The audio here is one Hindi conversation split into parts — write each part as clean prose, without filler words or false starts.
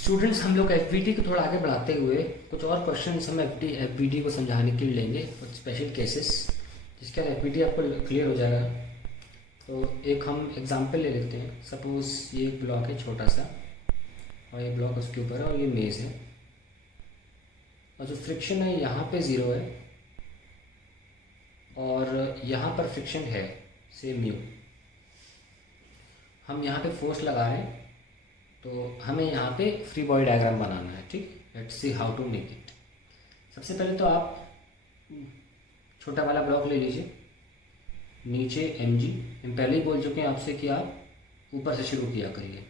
स्टूडेंट्स, हम लोग एफबीटी को थोड़ा आगे बढ़ाते हुए कुछ और क्वेश्चन हम एफबीटी को समझाने के लिए लेंगे, कुछ स्पेशल केसेस जिसके बाद एफबीटी आपको क्लियर हो जाएगा। तो एक हम एग्जांपल ले लेते हैं। सपोज ये एक ब्लॉक है छोटा सा, और ये ब्लॉक उसके ऊपर है, और ये मेज है, और जो फ्रिक्शन है यहाँ पे 0 है, और यहाँ पर फ्रिक्शन है से म्यू। हम यहाँ पे फोर्स लगा रहे हैं, तो हमें यहाँ पे फ्री बॉडी डायग्राम बनाना है। ठीक, let's see how to make it. सबसे पहले तो आप छोटा वाला ब्लॉक ले लीजिए, नीचे mg। हम पहले ही बोल चुके हैं आपसे कि आप ऊपर से शुरू किया करिए,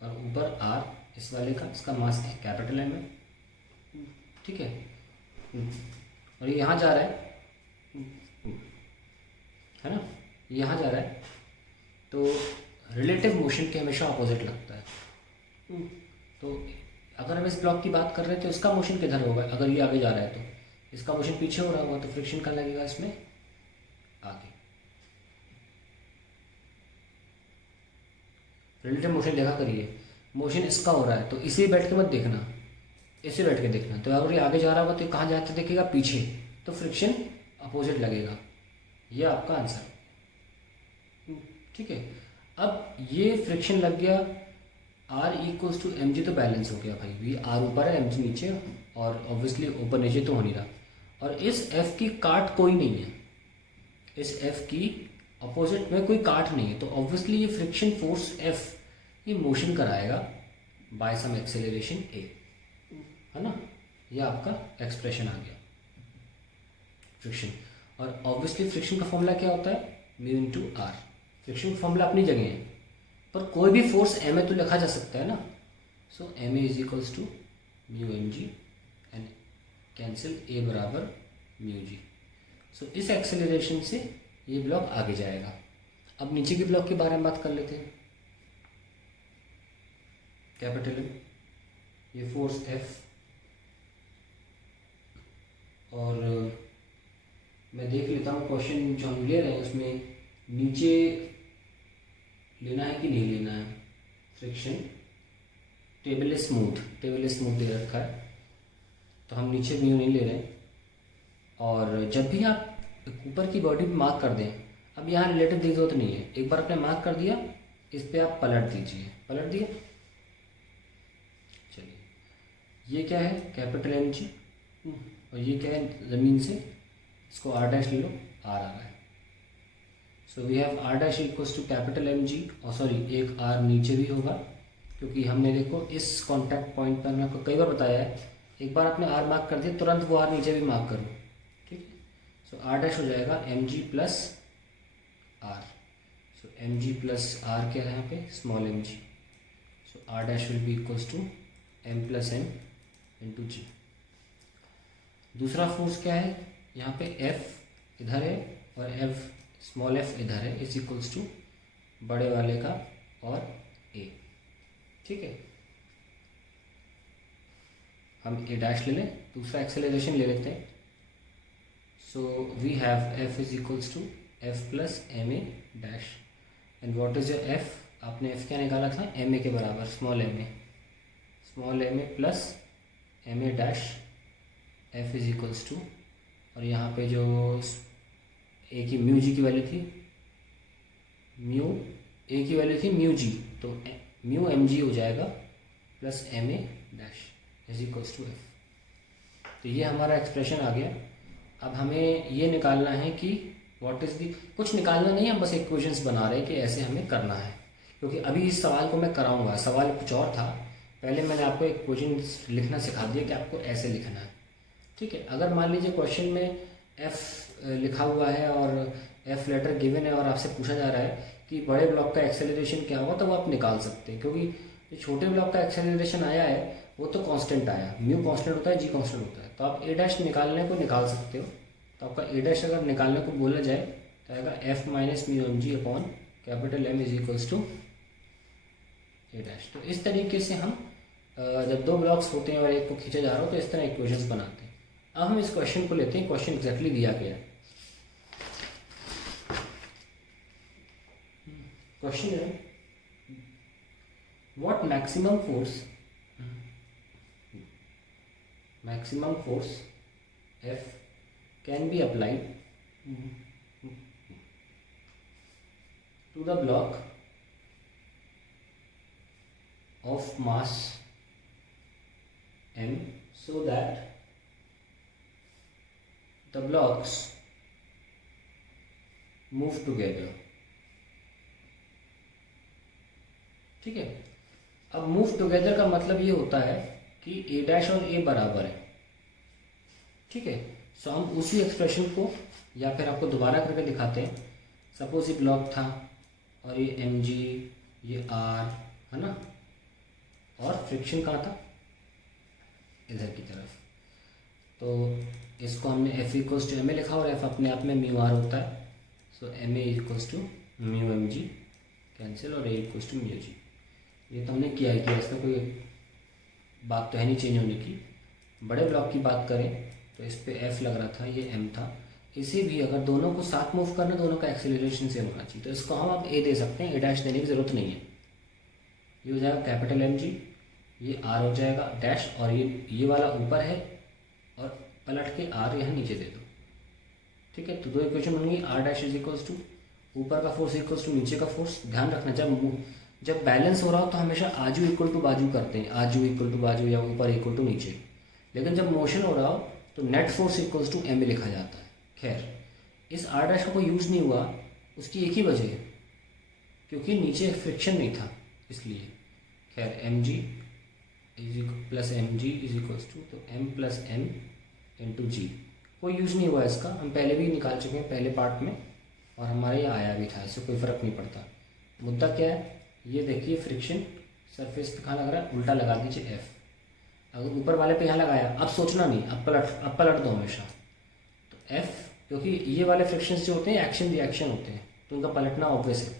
और ऊपर r इस वाले का, इसका मास है कैपिटल M है। ठीक है, और ये यहाँ जा रहा है ना, यहाँ जा रहा है, तो रिलेटिव मोशन के हमेशा अपोजिट लगता है। तो अगर हम इस ब्लॉक की बात कर रहे हैं तो इसका मोशन किधर होगा? अगर ये आगे जा रहा है तो इसका मोशन पीछे हो रहा होगा, तो फ्रिक्शन कहाँ लगेगा? इसमें आगे। रिलेटिव मोशन देखा करिए, मोशन इसका हो रहा है तो इसे बैठ के मत देखना, इसे बैठ के देखना। तो अगर ये आगे जा रहा होगा तो कहाँ जाते देखेगा? पीछे, तो फ्रिक्शन अपोजिट लगेगा। ये आपका आंसर। ठीक है, अब ये फ्रिक्शन लग गया, R equals to m g, तो बैलेंस हो गया भाई। वी R ऊपर है, एम जी नीचे, और ऑब्वियसली ऊपर नीचे तो हो नहीं रहा। और इस F की काट कोई नहीं है, इस F की अपोजिट में कोई काट नहीं है, तो ऑब्वियसली ये फ्रिक्शन फोर्स F ये मोशन कराएगा बाय सम एक्सेलरेशन A, है ना। ये आपका एक्सप्रेशन आ गया फ्रिक्शन। और ऑब्वियसली फ्रिक्शन का फॉर्मूला क्या होता है? Mu into R. फ्रिक्शन का फॉर्मूला अपनी जगह है, पर कोई भी फोर्स एम ए तो लिखा जा सकता है ना। So M A is equals to mu M G, and cancel A बराबर म्यू जी। सो इस एक्सेलरेशन से ये ब्लॉक आगे जाएगा। अब नीचे के ब्लॉक के बारे में बात कर लेते हैं। कैपिटल एम, ये फोर्स एफ, और मैं देख लेता हूँ क्वेश्चन जो हम ले रहे हैं उसमें नीचे लेना है कि नहीं लेना है। Friction table is smooth, table is smooth दे रखा है, तो हम नीचे म्यू नहीं ले रहे हैं। और जब भी आप ऊपर की बॉडी पे मार्क कर दें, अब यहाँ रिलेटिव की जरूरत नहीं है, एक बार आपने मार्क कर दिया, इस पे आप पलट दीजिए, पलट दिए। चलिए, ये क्या है? कैपिटल एम जी, और ये क्या है? ज़मीन से इसको आर डैश ले लो, आर आ रहा है। So we have R dash equals to capital M g, और सॉरी एक आर नीचे भी होगा, क्योंकि हमने देखो इस कॉन्टैक्ट पॉइंट पर, मैं आपको कई बार बताया है, एक बार आपने आर मार्क कर दिया तुरंत वो आर नीचे भी मार्क करो। ठीक है, सो आर डैश हो जाएगा एम जी प्लस आर। सो एम जी प्लस आर क्या है यहाँ पे? Small M G. So R dash will be equals to M plus N into G. दूसरा फोर्स क्या है? यहाँ पे एफ इधर है और एफ स्मॉल एफ इधर है, इज इक्वल्स टू बड़े वाले का और ए। ठीक है, हम ए डैश ले लें, दूसरा एक्सेलरेशन ले लेते हैं। So we have f is equals to f plus M a dash, and what is your f? आपने एफ क्या निकाला था? एम ए के बराबर, small M a, small M A plus M a dash, f is equals to, और यहाँ पे जो ए की म्यू जी की वैल्यू थी, म्यू ए की वैल्यू थी म्यू जी, तो म्यू एम जी हो जाएगा plus M a dash is equals to f. तो ये हमारा एक्सप्रेशन आ गया। अब हमें ये निकालना है कि व्हाट इज दी, कुछ निकालना नहीं, हम बस इक्वेशंस बना रहे हैं कि ऐसे हमें करना है, क्योंकि अभी इस सवाल को मैं कराऊंगा। सवाल कुछ और था, पहले मैंने आपको इक्वेशंस लिखना सिखा दिया कि आपको ऐसे लिखना है। ठीक है, अगर मान लीजिए क्वेश्चन में एफ लिखा हुआ है और एफ लेटर गिवन है, और आपसे पूछा जा रहा है कि बड़े ब्लॉक का एक्सेलरेशन क्या होगा, तो वो आप निकाल सकते हैं, क्योंकि जो छोटे ब्लॉक का एक्सेलरेशन आया है वो तो कांस्टेंट आया, म्यू कांस्टेंट होता है, जी कांस्टेंट होता है, तो आप ए डैश निकालने को निकाल सकते हो। तो आपका ए डैश अगर निकालने को बोला जाए तो आएगा f minus mu M g upon capital M is equals to a dash. तो इस तरीके से हम जब दो ब्लॉक्स होते हैं और एक को खींचा जा रहा हो तो इस तरह इक्वेशंस बनाते हैं। अब हम इस क्वेश्चन को लेते हैं, क्वेश्चन एग्जैक्टली दिया गया है। क्वेश्चन है what maximum force maximum force F can be applied to the block of mass m so that the blocks move together. ठीक है, अब मूव टुगेदर का मतलब ये होता है कि ए डैश और ए बराबर है. ठीक है, सो हम उसी एक्सप्रेशन को या फिर आपको दोबारा करके दिखाते हैं. सपोज ये ब्लॉक था और ये एम जी, ये आर है ना, और फ्रिक्शन कहाँ था, इधर की तरफ. तो इसको हमने f equals to m a लिखा और एफ अपने आप में म्यू आर होता है. So M A equals to mu M G cancel और A equals to mu G. ये तो हमने किया है कि इसका कोई बात तो है नहीं चेंज होने की. बड़े ब्लॉक की बात करें तो इस पे एफ लग रहा था, ये एम था. इसे भी अगर दोनों को साथ मूव करना, दोनों का एक्सेलरेशन सेम होना चाहिए. तो इसको हम अब ए दे सकते हैं, ए डैश देने की ज़रूरत नहीं है. ये हो जाएगा कैपिटल एम जी, ये आर हो जाएगा डैश, और ये वाला ऊपर है और पलट के आर यहाँ नीचे दे दो. ठीक है, तो दो इक्वेशन बनेंगी. R dash is equals to ऊपर का फोर्स इक्वल्स टू नीचे का फोर्स. ध्यान रखना, जब बैलेंस हो रहा हो तो हमेशा आजू इक्वल टू बाजू करते हैं, आजू इक्वल टू बाजू या ऊपर इक्वल टू नीचे. लेकिन जब मोशन हो रहा हो तो net force equals to m a लिखा जाता है. खैर, इस आर डैश का कोई यूज़ नहीं हुआ, उसकी एक ही वजह है, क्योंकि नीचे फ्रिक्शन नहीं था इसलिए. खैर, m ji plus m g is equals to, तो m plus M into g. कोई यूज़ नहीं हुआ इसका, हम पहले भी निकाल चुके हैं पहले पार्ट में, और हमारे यहाँ आया भी था, इससे कोई फ़र्क नहीं पड़ता. मुद्दा क्या है, ये देखिए फ्रिक्शन सरफेस पे कहाँ लग रहा है, उल्टा लगा दीजिए एफ. अगर ऊपर वाले पे यहाँ लगाया, अब सोचना नहीं, अब पलट दो हमेशा. तो एफ, क्योंकि ये वाले फ्रिक्शन जो होते हैं एक्शन रिएक्शन होते हैं, तो उनका पलटना ऑब्वियस है.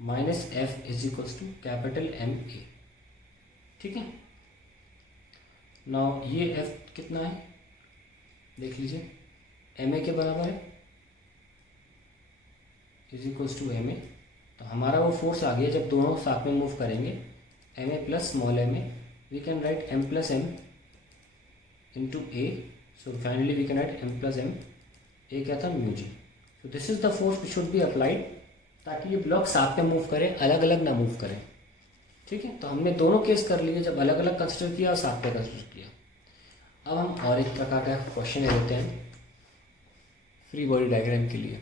Minus f is equals to capital M a. ठीक है, नाउ ये एफ कितना है देख लीजिए, एम ए के बराबर है, is equals to m a. तो हमारा वो फोर्स आ गया जब दोनों साथ में मूव करेंगे, M A plus small M A. We can write M plus M into A. So finally we can write M plus M. A क्या था, mu G. So this is the force which should be applied, ताकि ये ब्लॉक साथ में मूव करें, अलग अलग ना मूव करें. ठीक है, तो हमने दोनों केस कर लिए, जब अलग अलग कंसिडर किया और साथ में कंसिडर किया. अब हम और एक प्रकार का क्वेश्चन लेते हैं फ्री बॉडी डायग्राम के लिए.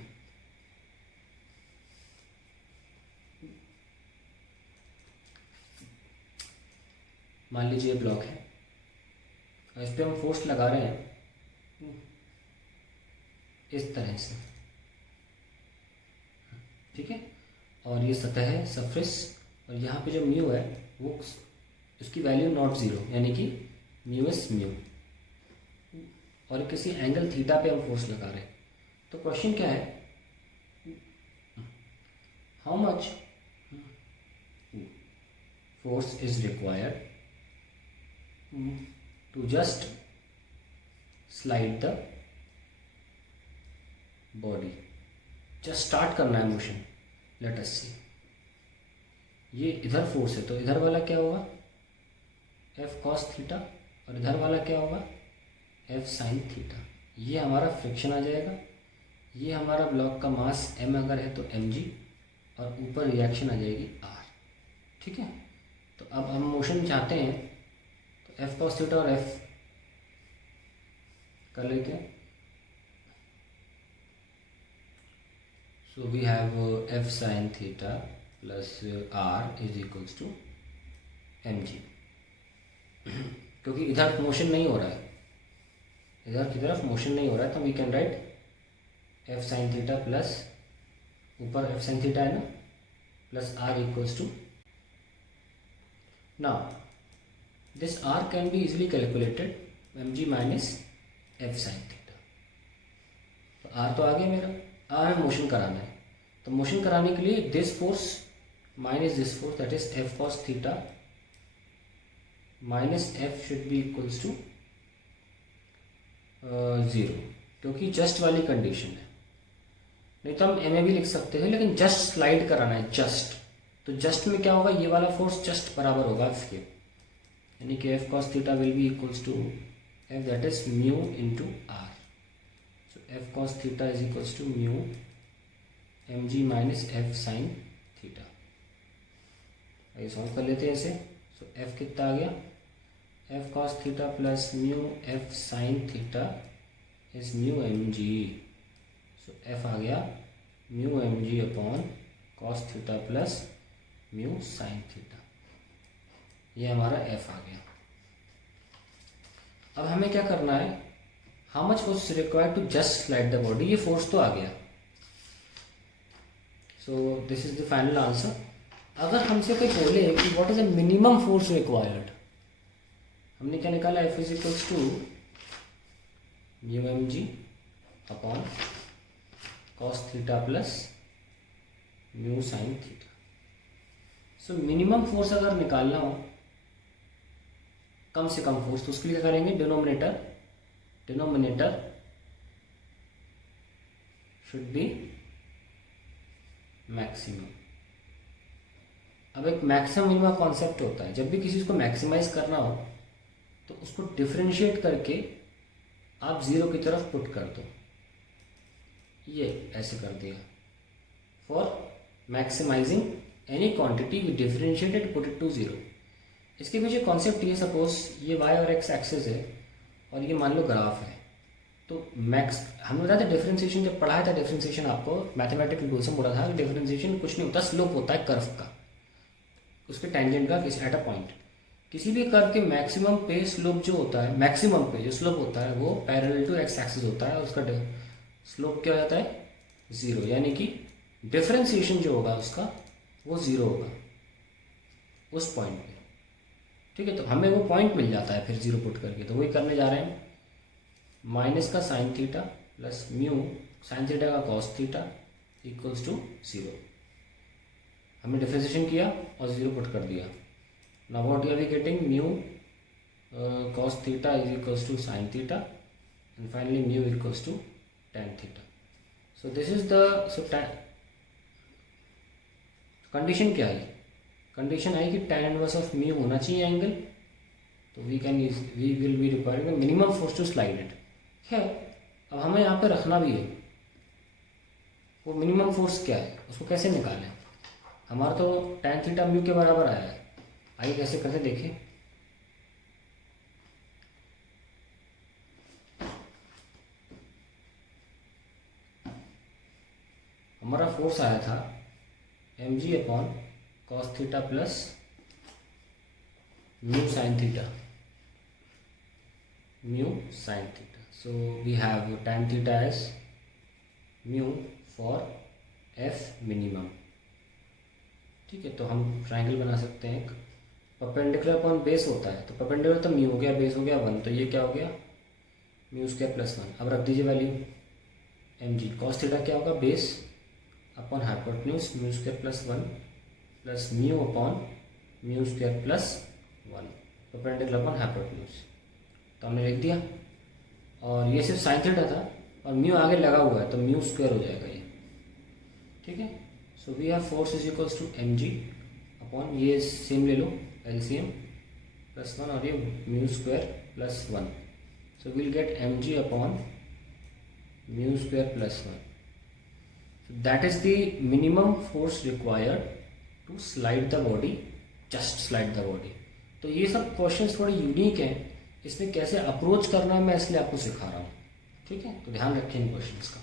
मान लीजिए ब्लॉक है और इस पर हम फोर्स लगा रहे हैं इस तरह से. ठीक है, और ये सतह है, सरफेस, और यहाँ पे जो म्यू है वो उसकी वैल्यू नॉट ज़ीरो, यानी कि म्यू इज म्यू, और किसी एंगल थीटा पे हम फोर्स लगा रहे हैं. तो क्वेश्चन क्या है, how much force is required to just slide the body. just start करना है मोशन. let us see. ये इधर फोर्स है, तो इधर वाला क्या होगा, f cos थीटा, और इधर वाला क्या होगा, f sin थीटा. ये हमारा फ्रिक्शन आ जाएगा. ये हमारा ब्लॉक का मास m अगर है तो mg, और ऊपर रिएक्शन आ जाएगी r. ठीक है, तो अब हम मोशन चाहते हैं, एफ कॉस थीटा और एफ कर लेते हैं. So we have f sine theta plus R is equals to m g. क्योंकि इधर मोशन नहीं हो रहा है, इधर की तरफ मोशन नहीं हो रहा है, तो we can write f sine theta plus ऊपर एफ साइन थीटा है ना, plus R equals to. Now this r can be easily calculated, mg minus f sin theta. तो r तो आ गया मेरा, r हमें मोशन कराना है, तो मोशन कराने के लिए this force minus this force, that is f cos theta minus f should be equals to 0, क्योंकि जस्ट वाली कंडीशन है. नहीं तो हम एम ए भी लिख सकते हैं, लेकिन जस्ट स्लाइड कराना है, जस्ट. तो जस्ट में क्या होगा, ये वाला फोर्स जस्ट बराबर होगा एफ के, यानी कि f cos theta will be equals to F that is mu into r. So F cos theta is equals to mu mg minus F sin theta. आइए सॉल्व कर लेते हैं इसे. सो F कितना आ गया? F cos theta plus mu F sin theta is mu mg. So F आ गया mu mg upon cos theta plus mu sin theta. ये हमारा F आ गया. अब हमें क्या करना है? How much force required to just slide the body. ये फोर्स तो आ गया. So this is the final answer. अगर हमसे कोई बोले कि what is the minimum force required, हमने क्या निकाला? F is equals to mu M g upon cos theta plus mu sine theta. सो मिनिमम फोर्स अगर निकालना हो, कम से कम फोर्स, तो उसके लिए क्या करेंगे? Denominator should be maximum. अब एक मैक्सिमम मिनिमम कॉन्सेप्ट होता है. जब भी किसी को मैक्सिमाइज करना हो तो उसको डिफरेंशिएट करके आप जीरो की तरफ पुट कर दो. ये ऐसे कर दिया. For maximising any quantity we differentiated put it to zero. इसके पीछे कॉन्सेप्ट ये, सपोज ये y और x एक्सेस है और ये मान लो ग्राफ है. तो मैक्स हमने बताया था डिफरेंशिएशन, जब पढ़ाया था डिफरेंशिएशन आपको मैथमेटिकल रूल से बोला था कि डिफरेंशिएशन कुछ नहीं होता, स्लोप होता है कर्व का, उसके टेंजेंट का एट अ पॉइंट. किसी भी कर्व के मैक्सिमम पे स्लोप जो होता है, मैक्सिमम पे जो स्लोप होता है वो पैरेलल टू x एक्सिस होता है. उसका स्लोप क्या हो जाता है? जीरो. यानी कि डिफरेंशिएशन जो होगा उसका वो जीरो होगा उस पॉइंट पे. ठीक है, तो हमें वो पॉइंट मिल जाता है फिर जीरो पुट करके. तो वही करने जा रहे हैं. माइनस का sine theta plus mu sine theta का cos theta equals to zero. हमने डिफरेंशिएशन किया और जीरो पुट कर दिया. Now what we are getting? Mu cos theta is equals to sine theta and finally mu equals to tan theta. So this is the condition क्या है? कंडीशन है कि tan इनवर्स ऑफ म्यू होना चाहिए एंगल. तो we will be requiring the minimum force to slide it. है, अब हमें यहाँ पे रखना भी है वो मिनिमम फोर्स क्या है, उसको कैसे निकालें. हमारा तो tan थीटा म्यू के बराबर आया है. आइए कैसे करते देखिए. हमारा फोर्स आया था mg upon cos theta plus mu sine theta. So we have tan theta as mu for f minimum. ठीक है, तो हम ट्राइंगल बना सकते हैं. एक परपेंडिकुलर अपॉन बेस होता है, तो परपेंडिकुलर तो म्यू हो गया, बेस हो गया 1, तो ये क्या हो गया? Mu square plus 1. अब रख दीजिए वैल्यू mg. cos थीटा क्या होगा? Base upon hypotenuse mu square plus 1 plus mu upon mu square plus 1 perpendicular upon hypotenuse. तो हमने लिख दिया. और ये सिर्फ साइन थीटा था और म्यू आगे लगा हुआ है तो म्यू स्क्वायर हो जाएगा ये. ठीक है, so we have force is equals to mg upon ये सेम ले लो LCM प्लस 1 और ये mu square plus 1. So we'll get mg upon mu square plus 1. That is the minimum force required to slide the body, just slide the body. तो ये सब क्वेश्चंस थोड़े यूनिक हैं, इसमें कैसे अप्रोच करना है मैं इसलिए आपको सिखा रहा हूँ. ठीक है, तो ध्यान रखें इन क्वेश्चंस का.